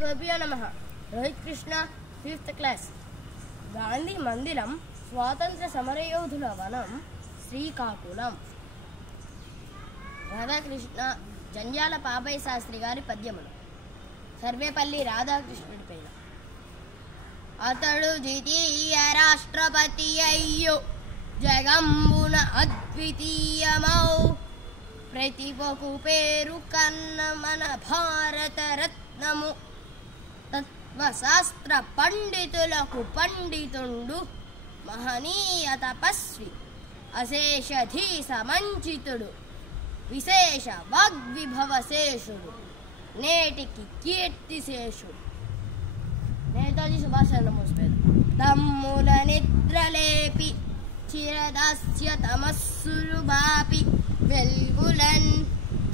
श्रीगुरुभ्यो नमः। Rohit Krishna 5th class. Gandhi मंदिरम स्वातंत्र्य समरयोधुल वनम श्रीकाकुलम। राधाकृष्ण जंजाल पापయ్య శాస్త్రి గారి పద్యములు। సర్వేపల్లి రాధాకృష్ణుడి పైన। అతడు ద్వితీయ రాష్ట్రపతి అయ్యో జగంబున అద్వితీయమౌ ప్రతిభకు పేరు కన్న మన భారత రత్నము తత్వశాస్త్ర పండితులకు పండితుండు మహనీయ తపస్వి అశేషధీ సమంచితుడు విశేష వాగ్విభవశేషుడు నేటికి కీర్తిశేషుడు। నేతాజీ సుభాష్ చంద్రబోస్ పేరు। తమ్ముల నిద్రలేపి చిరదాస్య తమస్సులు బాపి వెల్గులన్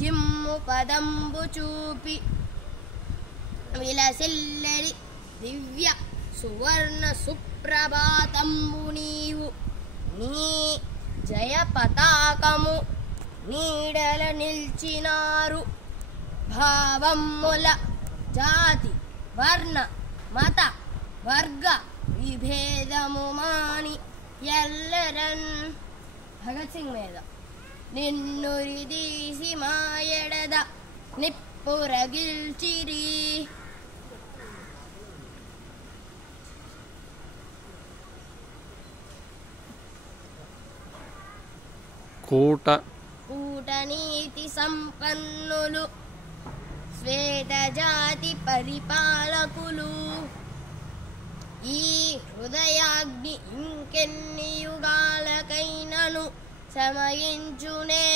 జిమ్ము పదంబు చూపి విలసిల్లరి దివ్య సువర్ణ సుప్రభాతంబు నీవు నీ జయ పతాకము నీడల నిల్చినారు భావముల జాతి వర్ణ మత వర్గ విభేదము మాని ఎల్లరన్। భగత్ సింగ్ మీద నిన్నురిదీసి మాయడద నిప్పురగిల్చిరి కూటనీతి సంపన్నులు శ్వేత జాతి పరిపాలకులు ఈ హృదయాగ్ని ఇంకెన్ని యుగాలకైనను సమయించునే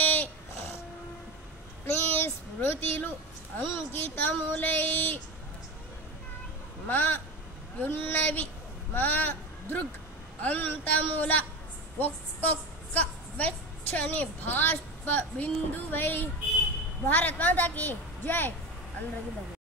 నీ స్మృతిలు అంకితములై మా యున్నవి మా దృగ్ అంతముల ఒక్కొక్క వెచ్చని బాష్ప బిందువై। భారత్ మాతా కీ జై। అందరికీ